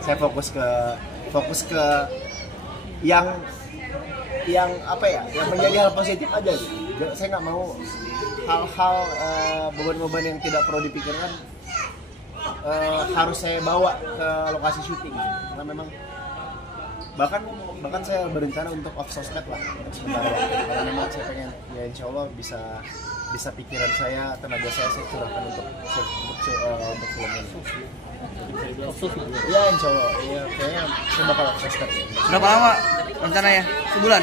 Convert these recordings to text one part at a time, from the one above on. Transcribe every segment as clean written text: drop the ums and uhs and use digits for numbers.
saya fokus ke yang apa ya, yang menjadi hal positif aja gitu. Saya nggak mau hal-hal beban-beban yang tidak perlu dipikirkan harus saya bawa ke lokasi syuting gitu. Karena memang bahkan saya berencana untuk off sosmed lah untuk sementara waktu, karena memang saya pengen ya insya Allah bisa pikiran saya, tenaga saya curahkan untuk film ini. Ya insya Allah, ya kayaknya saya bakal off sosmed. Berapa lama rencananya? Sebulan?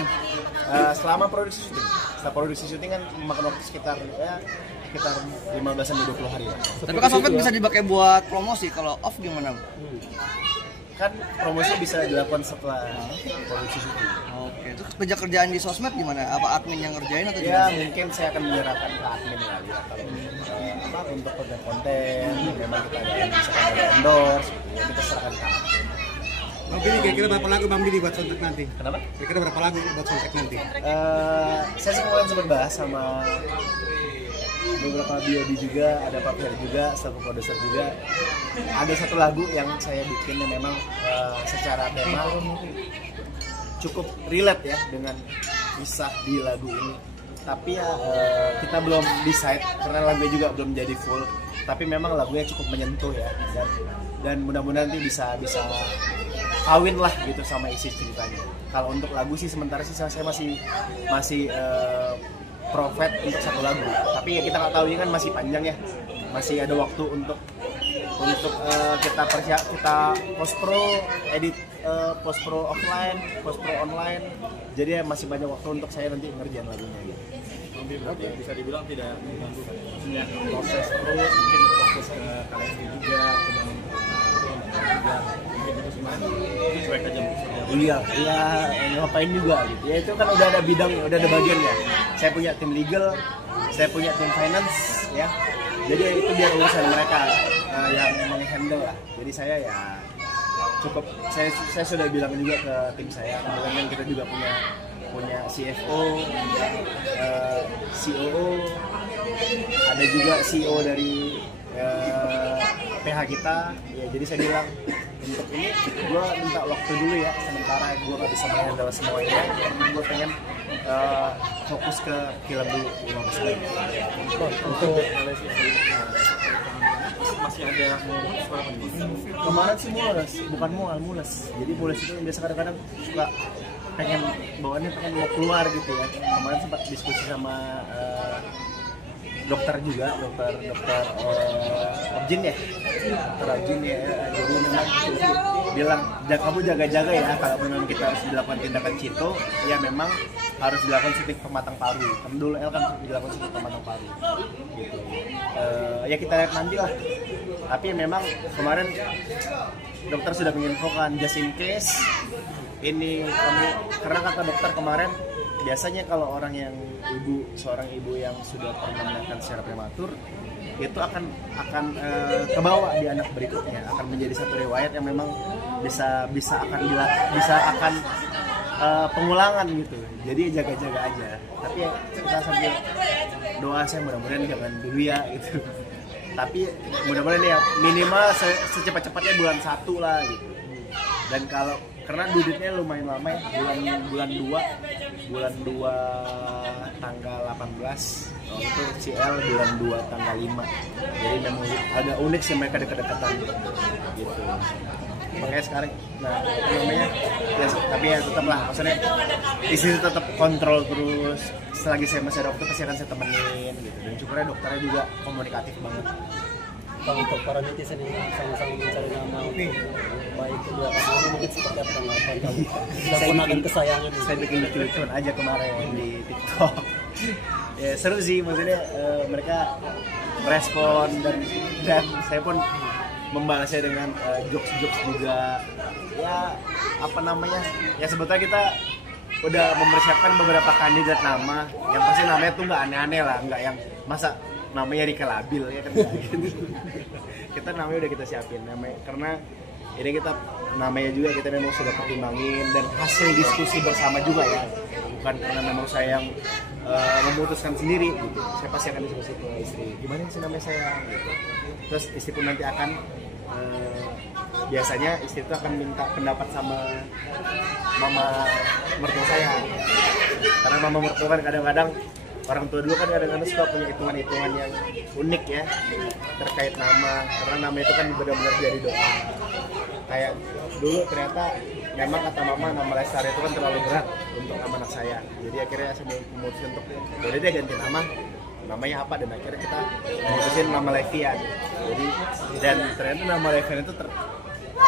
Selama produksi syuting kan memakan waktu sekitar 15-20 hari lah. Tapi kan sosmed bisa dipakai buat promosi, kalau off gimana? Kan promosi bisa dilakukan setelah produksi syuting. Oke, terus kerjaan di sosmed gimana? Apa admin yang ngerjain atau Ya gimana? mungkin saya akan menyerahkan ke admin kali ya, kalau untuk konten memang kita ada misalkan ada endorse gitu, ya kita serahkan ke admin. Bang Billy, kira-kira berapa lagu Bang Billy buat soundtrack nanti? Kenapa? Kira-kira berapa lagu buat soundtrack nanti? Saya sih kemarin sempat bahas sama beberapa BOD juga, ada Pak Fer juga, satu produser juga. Ada satu lagu yang saya bikin yang memang secara tema cukup relate ya dengan kisah di lagu ini. Tapi ya kita belum decide karena lagunya juga belum jadi full. Tapi memang lagunya cukup menyentuh ya, dan mudah-mudahan nanti bisa kawin lah gitu sama isi ceritanya. Kalau untuk lagu sih sementara sih saya masih profit untuk satu lagu, tapi ya kita nggak tahu, ini kan masih panjang ya, masih ada waktu untuk kita post pro, edit post pro offline, post pro online, jadi ya masih banyak waktu untuk saya nanti ngerjain lagunya gitu. Berarti bisa dibilang tidak mengganggu kan? Maksudnya proses terus, mungkin fokus ke KSD juga, ke bangun juga, mungkin itu semuanya cuek aja Iya, ngapain juga gitu. Ya itu kan udah ada bidang, udah ada bagian ya. Saya punya tim legal, saya punya tim finance ya. Jadi itu biar urusan mereka yang menghandle lah. Jadi saya ya cukup, saya sudah bilang juga ke tim saya, kemudian kita juga punya CFO, COO, ada juga CEO dari PH kita ya. Jadi saya bilang untuk ini gue minta waktu dulu ya, sementara gue gak bisa menghandle semuanya karena gue pengen fokus ke film dulu 15 hari. Untuk masih ada Kemarin sih bukan mules. Jadi mules itu biasa kadang-kadang suka pengen bawaannya mau keluar gitu ya. Kemarin sempat diskusi sama dokter juga, dokter Objin ya, dokter Objin ya. Jadi memang bilang kamu jaga-jaga ya, kalau memang kita harus dilakukan tindakan cito, ya memang harus dilakukan suntik pematang paru. Kan dulu kan dilakukan suntik pematang paru gitu. Ya kita lihat nanti lah. Tapi memang kemarin dokter sudah menginfokan just in case ini kamu, karena kata dokter kemarin biasanya kalau orang yang seorang ibu yang sudah pernah melahirkan secara prematur itu akan kebawa di anak berikutnya, akan menjadi satu riwayat yang memang bisa akan pengulangan gitu. Jadi jaga-jaga aja. Tapi ya, kita sambil doa, saya mudah-mudahan jangan dulu ya gitu. Tapi mudah-mudahan ya minimal secepat-cepatnya bulan 1 lah gitu. Dan karena duduknya lumayan lama ya, bulan 2 tanggal 18, itu CL bulan 2 tanggal 5. Jadi memang agak unik sih mereka dekat-dekatan gitu. Makanya sekarang namanya ya, tapi ya tetap lah, maksudnya istri tetap kontrol terus. Selagi saya masih ada waktu pasti akan saya temenin gitu. Dan syukurnya dokternya juga komunikatif banget. Bang, untuk para netizen yang sama-sama mencari nama baik kedua pasangan, mungkin seperti apa tanggapan kamu? Sudah ponakan kesayangan. Saya bikin lucu-lucuan aja kemarin di TikTok. Ya seru sih, maksudnya mereka merespon dan saya pun membalasnya dengan jokes-jokes juga. Ya apa namanya? Ya sebetulnya kita udah mempersiapkan beberapa kandidat nama. Yang pasti namanya tuh nggak aneh-aneh lah, nggak yang masa namanya Rika Labil ya kan gitu. Kita namanya udah kita siapin namanya, karena ini kita namanya juga kita memang sudah pertimbangin dan hasil diskusi bersama juga ya, bukan karena memang saya yang memutuskan sendiri gitu. Saya pasti akan diskusi ke istri, gimana sih namanya saya gitu. Terus istri pun nanti akan biasanya istri itu akan minta pendapat sama mama mertua saya, karena mama mertua kan kadang-kadang orang tua dulu kan kadang-kadang suka punya hitungan-hitungan yang unik ya terkait nama, karena nama itu kan benar-benar jadi doa. Kayak dulu ternyata memang kata mama nama Lestari itu kan terlalu berat untuk nama anak saya, jadi akhirnya saya memutuskan untuk jadi dia ganti namanya apa, dan akhirnya kita memutusin nama Levian. Jadi dan ternyata nama Levian itu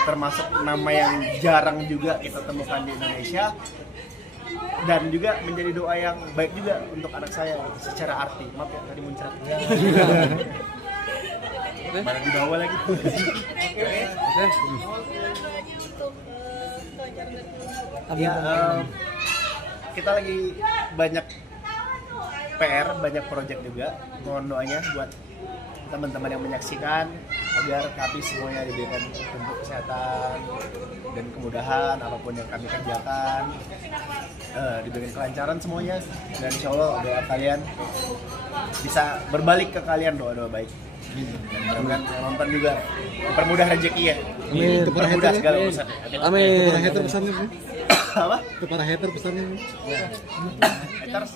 termasuk nama yang jarang juga kita temukan di Indonesia, dan juga menjadi doa yang baik juga untuk anak saya secara arti. Maaf ya tadi muncrat. Mana di bawah lagi. Ya, kita lagi banyak PR, banyak project juga. Mohon doanya buat teman-teman yang menyaksikan agar kami semuanya diberikan untuk kesehatan dan kemudahan apapun yang kami kerjakan, diberikan kelancaran semuanya, dan insya Allah doa kalian bisa berbalik ke kalian, doa-doa baik. Dan mudah-mudahan yang nonton juga dipermudah rezeki ya. Amin. Itu para Dipermudah hater segala ya. urusan. Amin. Itu para hater pesannya. Apa? Itu para hater pesannya. Haters